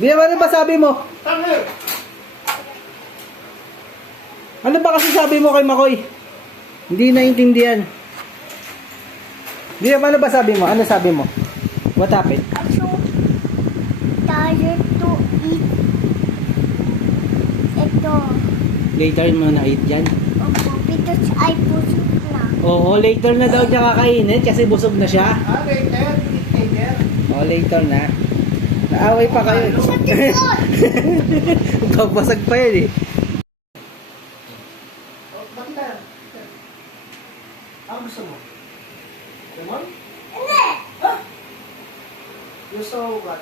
Bia, ano ba sabi mo? Ano ba kasi sabi mo kay Makoy? Hindi naintindihan. Bia, ano ba sabi mo? Ano sabi mo? What happened? I'm so tired to eat. Ito. Later mo na eat yan. Opo, because I busog na. Oo, later na daw niya kakainin kasi busog na siya. Later. Later. Oo, later na. Naaway pa kayo. Pagbasag pa yan eh. Bakit na? Ang gusto mo? Lemon? Hindi. Ha? You saw what?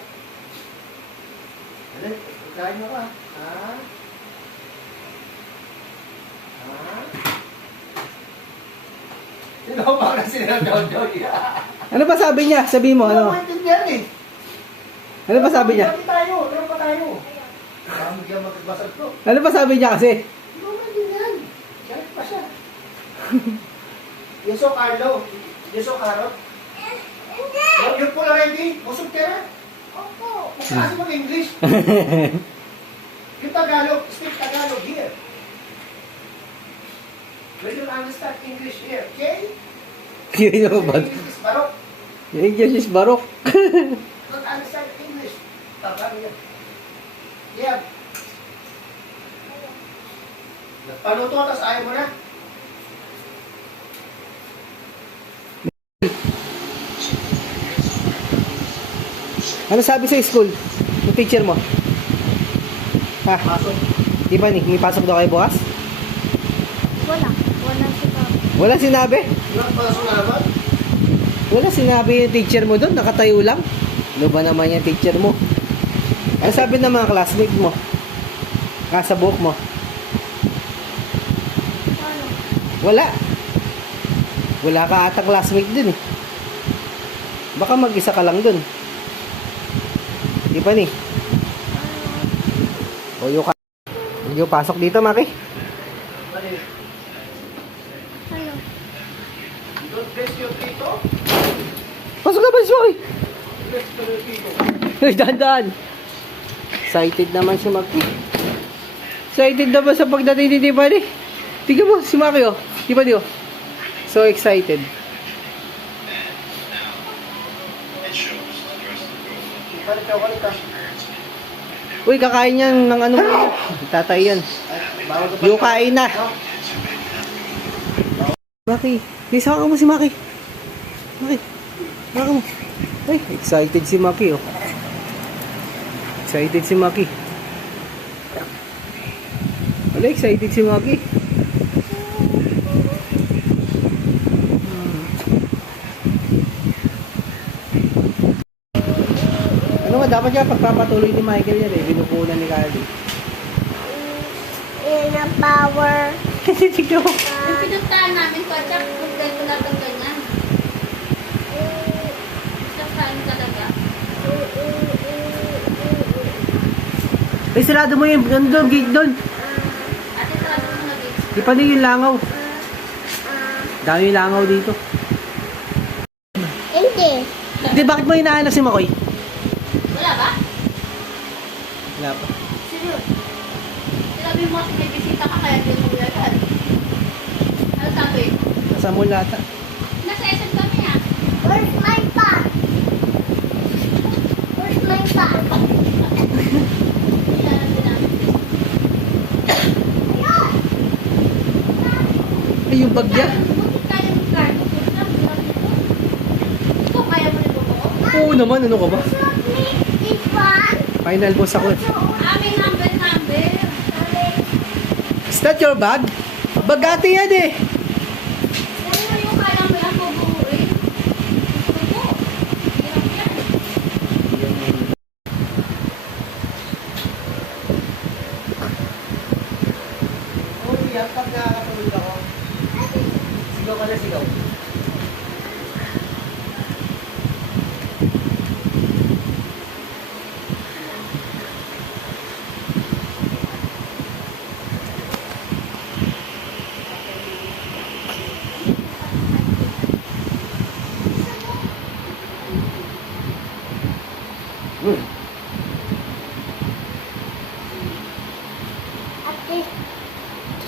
Ano? Kain mo ka? Ha? Ha? Sino ba kasi na Jojoy? Ano ba sabi niya? Sabi mo, ano? Ano mo intindihan eh? Ano ba sabi niya? Meron tayo. Meron pa tayo. Marami kang magbasag to. Ano ba sabi niya kasi? Hindi mo maintindihan. Kahit pa siya. You saw Carlo? You saw Carrot? Hindi. You're full already? Busog ka na? Opo. Kasi mag-English. Yung Tagalog, speak Tagalog here. When you understand English here, okay? Yun yung bag. English is barok. Yung English is barok. Don't understand English. Tagalog yan. Yeah. Paluto, tapos ayaw mo na. Ano sabi sa school? Yung teacher mo? Ha? Pasok. Di ba ni? May pasok daw kayo bukas? Wala. Wala si Papa. Wala sinabi? Ilang pasok na naman? Wala sinabi yung teacher mo doon? Nakatayo lang? Ano ba naman yung teacher mo? Ano sabi ng mga classmate mo? Sa buhok mo? Ano? Wala. Wala ka ata classmate dun eh. Baka mag-isa ka lang dun. Di ba ni? O yung yung pasok dito, Maki. Mali. Ano? Don't bless your tito. Pasok na ba si Maki? Bless your tito. Ay, dahan-dahan. Excited naman si Maki. Excited naman sa pagdating ni Tiffany. Tingnan mo, si Maki oh. Tiffany oh. So excited. Balik ka, balik ka. Uy, kakain yan ng ano mo. Tatay yan. Bawal ka pa. Yung kain na. Maki, isama mo si Maki. Maki, isama mo. Ay, excited si Maki oh. Excited si Maki. Wala, excited si Maki. Ano nga, dapat niya pagpapatuloy ni Michael yan eh. Binukunan ni Carly. In a power. Tignan mo. Yung pinuntahan namin pa, Jack, kung dahil wala kang ganyan. Sa kain talaga. Ay, sarado mo yung doon, gate doon. Ate, sarado mo na dito. Di pa din yung langaw. Dami yung langaw dito. Hindi. Hindi, bakit mo hinahanap si Makoy? Wala ba? Wala pa. Seryoso. Sinabi mo kasi may bisita ka kaya din mo agad. Ano sabi? Nasa mall ata. Nasa SM kami ah. Where's my pan? Where's my pan? Kailangan din namin. Ayun. Ay, yung bag niya. Buti kaya mo card. Ikaw kaya mo nito po? Oo naman, ano ka ba? Should make this one. Final boss ako. Aming number. Is that your bag? Bag ate yan eh. Ano mo yung kaya mo lang bubuuin? Gusto mo. Hirap yan. Oh, yan. Pag nakakatulog ako. Sigaw ka na, sigaw.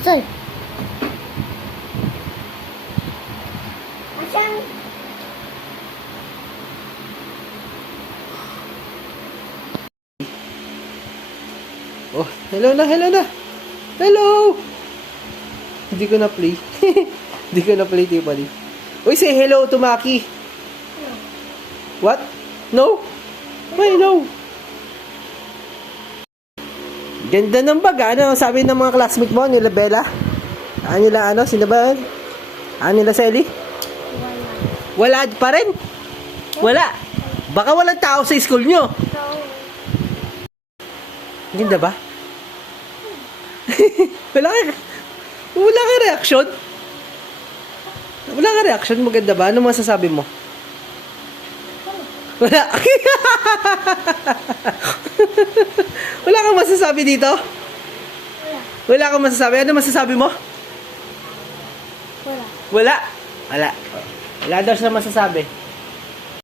Sir. Asan? Oh, hello na, hello na. Hello! Hindi ko na play. Hindi ko na play, Tiffany. Uy, say hello to Maki. What? No? Why no? Ganda ng bag, ano? Sabi ng mga classmate mo, nila Bella? Nila ano? Sino ba? Nila Selly? Wala pa rin? Wala. Baka walang tao sa school nyo. Ganda ba? Wala ka reaction? Wala ka reaction? Maganda ba? Ano masasabi mo? Wala. Wala kang masasabi dito? Wala kang masasabi? Ano masasabi mo? Wala. Wala. Wala. Wala daw siya masasabi.